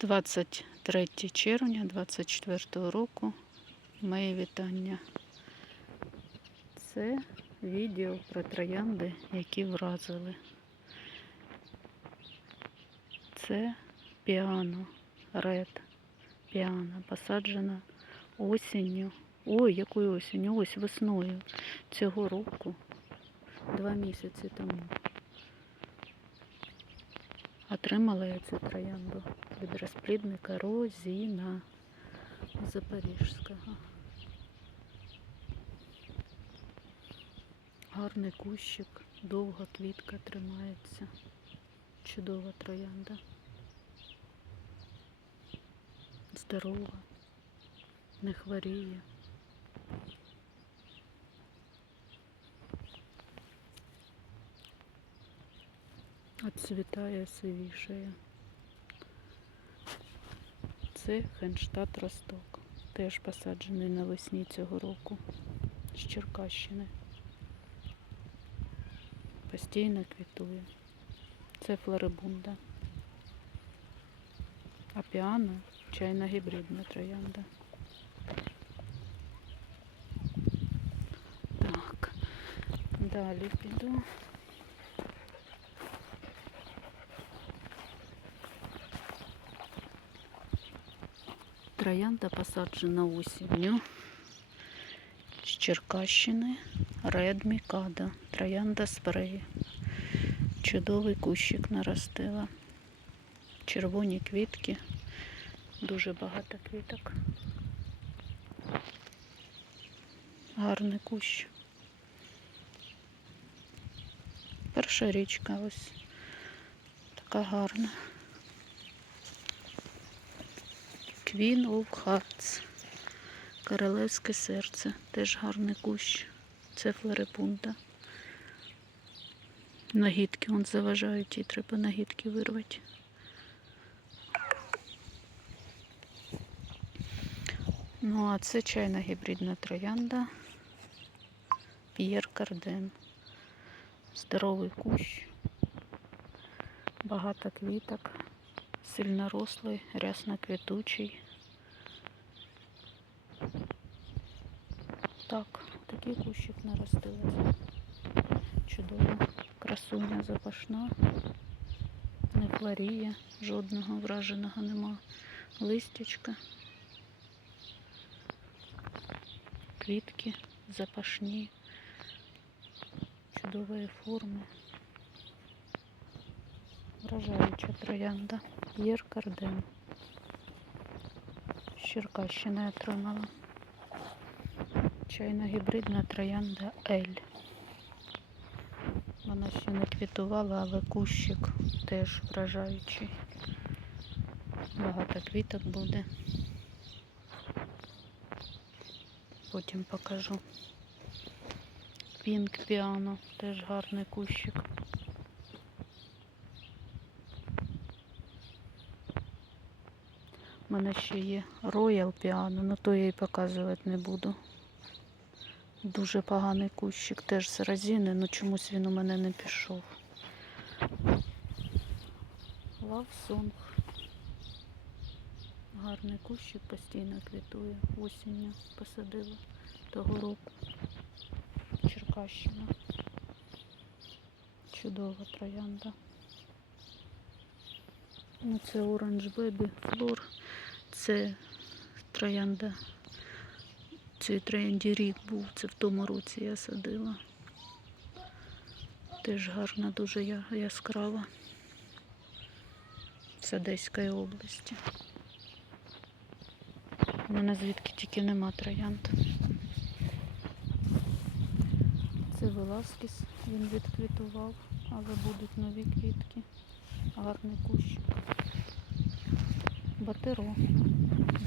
23 червня 24 року. Мої вітання. Це відео про троянди, які вразили. Це піано, ред, піано, посаджена осінню. Ой, якою осінню? Ось весною цього року, два місяці тому. Отримала я цю троянду від розплідника Розіна Запорізького. Гарний кущик, довга квітка тримається. Чудова троянда. Здорова, не хворіє. Отцвітає, сивішає. Це Хенштадт Росток. Теж посаджений навесні цього року з Черкащини. Постійно квітує. Це флорибунда. А піано чайна гібридна троянда. Так, далі піду. Троянда посаджена осінню з Черкащини. Ред Мікада. Троянда спрей. Чудовий кущик наростила. Червоні квітки. Дуже багато квіток. Гарний кущ. Перша річка ось така гарна. Queen of Hearts. Королевське серце. Теж гарний кущ. Це флорипунта. Нагідки он заважають і треба нагідки вирвати. Ну, а це чайна гібридна троянда. П'єр Карден. Здоровий кущ. Багато квіток. Сильно рослий, рясно квітучий. Так, такий кущик наростила. Чудова красуня запашна. Не хворіє, жодного враженого нема. Листячка. Квітки запашні, чудової форми. Вражаюча троянда. П'єр Карден. З Черкащини я отримала. Чайна гібридна троянда Ель. Вона ще не квітувала, але кущик теж вражаючий. Багато квіток буде. Потім покажу. Пінк піано, теж гарний кущик. У мене ще є Royal Piano, але то я її показувати не буду. Дуже поганий кущик, теж з розини, але чомусь він у мене не пішов. Song. Гарний кущик постійно квітує. Осінню посадила того року. Черкащина. Чудова троянда. Ну, це Orange Baby Flor. Це троянда. Цій троянді рік був, це в тому році я садила. Теж гарна, дуже яскрава. З Одеської області. У мене звідки тільки нема троянд. Це Веласкіс, він відквітував, але будуть нові квітки. Гарний кущик. Батеро.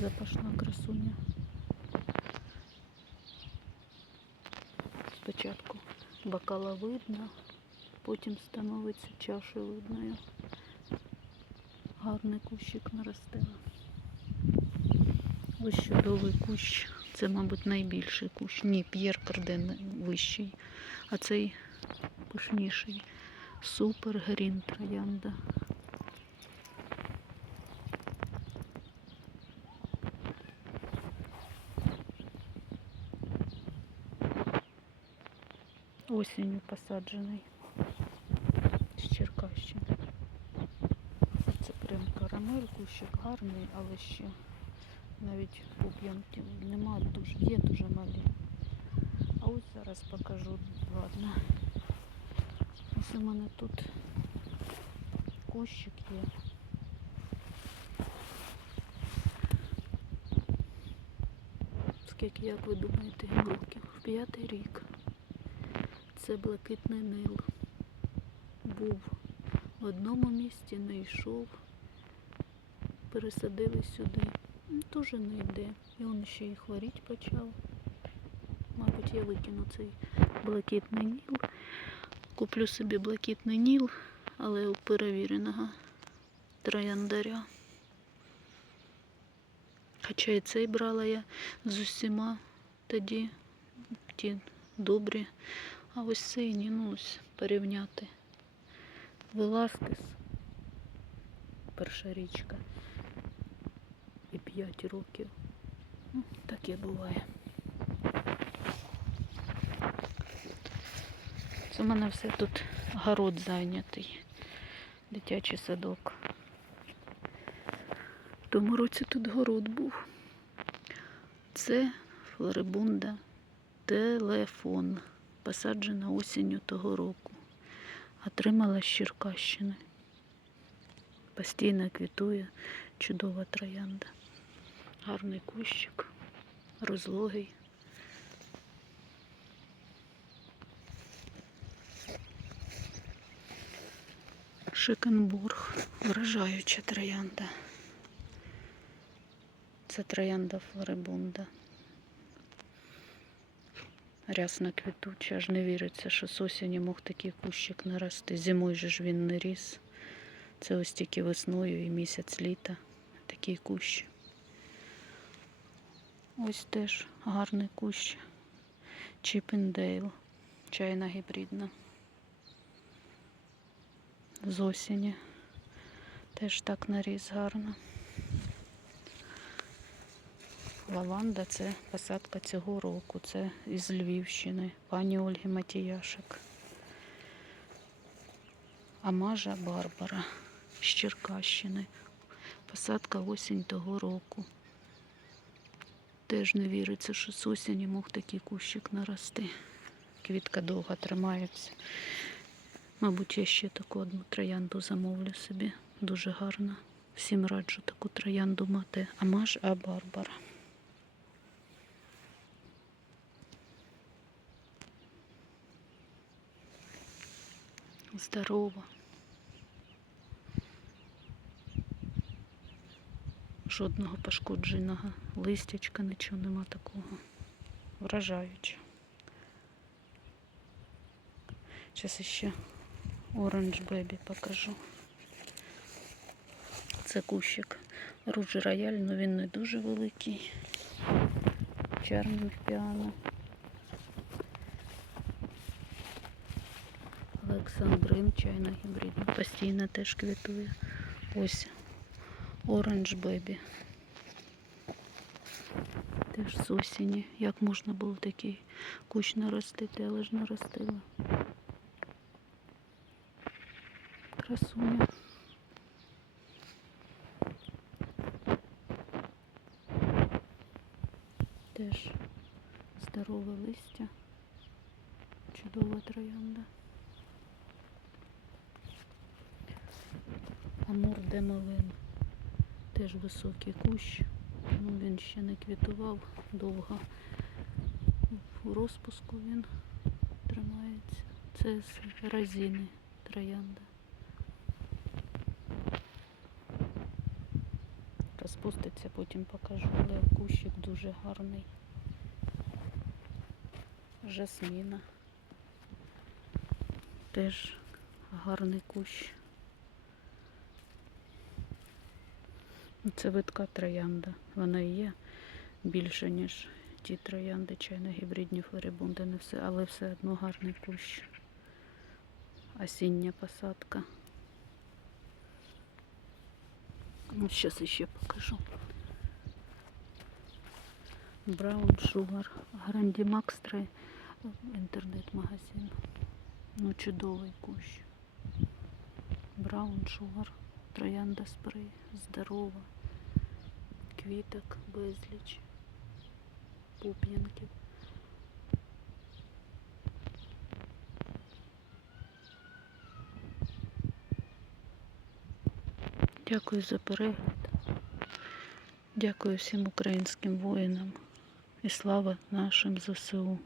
Запашна красуня. Спочатку бокала видно, потім становиться чашею видною. Гарний кущик наростила. Ось чудовий кущ. Це, мабуть, найбільший кущ. Ні, П'єр Карден вищий, а цей пишніший. Супер грін троянда. Осінню посаджений з Черкащини. Це прям карамель, кущик гарний, але ще навіть пуп'янки нема дуже, є дуже малі. А ось зараз покажу, ладно. Ось у мене тут кущик є. Скільки, як ви думаєте, років? П'ятий рік. Це блакитний нил. Був в одному місці, не йшов. Пересадили сюди. Ну, Теж не йде. І він ще й хворіть почав. Мабуть, я викину цей блакитний ніл. Куплю собі блакитний ніл, але у перевіреного трояндаря. Хоча і цей брала я з усіма тоді ті добрі. А ось цей ну порівняти. Веласкес, перша річка. І 5 років. Ну, таке буває. Це у мене все тут город зайнятий. Дитячий садок. В тому році тут город був. Це флорибунда телефон. Посаджена осінню того року. Отримала з Черкащини. Постійно квітує чудова троянда. Гарний кущик, розлогий. Шикенбург, вражаюча троянда. Це троянда флорибунда. Рясно квітуча, аж не віриться, що з осені мог такий кущик нарости. Зимою же ж він не ріс. Це ось тільки весною і місяць літа. Такий кущ. Ось теж гарний кущ. Чіпендейл. Чайна гібридна. З осені. Теж так наріз гарно. Лаванда це посадка цього року. Це із Львівщини, пані Ольги Матіяшек. Амажа Барбара з Черкащини. Посадка осінь того року. Теж не віриться, що з осені мог такий кущик нарости. Квітка довго тримається. Мабуть, я ще таку одну троянду замовлю собі. Дуже гарна. Всім раджу таку троянду мати. Амаж А Барбара. Здорова. Жодного пошкодженого листячка, нічого нема такого. Вражаюче. Зараз ще Orange Baby покажу. Це кущик Руджі Рояль, але він не дуже великий. Чармінг піано. Олександрин, чайна гібридна. Постійно теж квітує. Ось Orange Baby. Теж з осені. Як можна було такий кущ наростити, але ж наростила. Красуня. Теж здорове листя. Чудова троянда. Де Малин. Теж високий кущ. Ну, він ще не квітував довго. В розпуску він тримається. Це з разіни троянда. Розпуститься, потім покажу, але кущик дуже гарний. Жасміна. Теж гарний кущ. Це видка троянда. Вона і є більше, ніж ті троянди, чайно гібридні флорибунди, не все, але все одно гарний кущ. Осіння посадка. Ну, зараз ще покажу. Браун Шугар, Гранді Макс інтернет-магазин. Ну, чудовий кущ. Браун шугар, троянда спрей, здорова, квіток безліч, пуп'янків. Дякую за перегляд. Дякую всім українським воїнам і слава нашим ЗСУ.